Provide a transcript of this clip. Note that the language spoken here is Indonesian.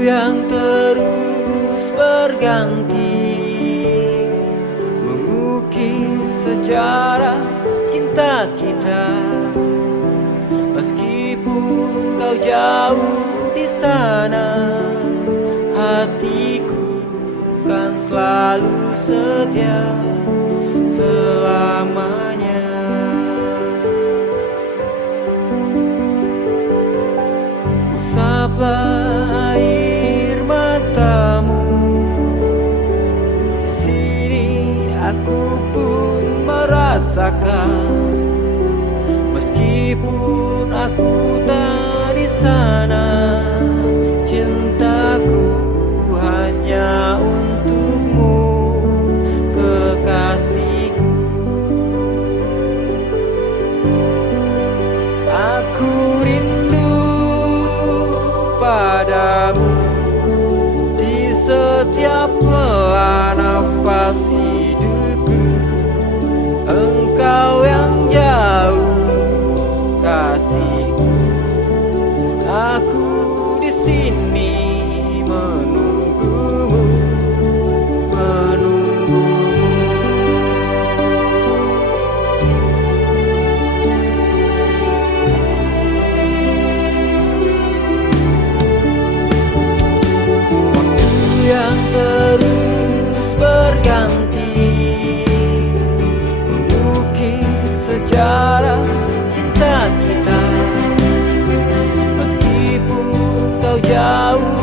yang terus berganti, mengukir sejarah cinta kita. Meskipun kau jauh di sana, hatiku kan selalu setia selamanya. Usaplah air matamu, di sini aku pun merasakan. Meskipun aku tak di sana, cintaku hanya untukmu, kekasihku. Aku rindu padamu di setiap helaan nafas hidupku. Engkau yang jauh kasihku, aku di sini menunggumu, menunggumu. Waktu yang terus berganti, mengukir sejarah cinta kita. Meskipun kau jauh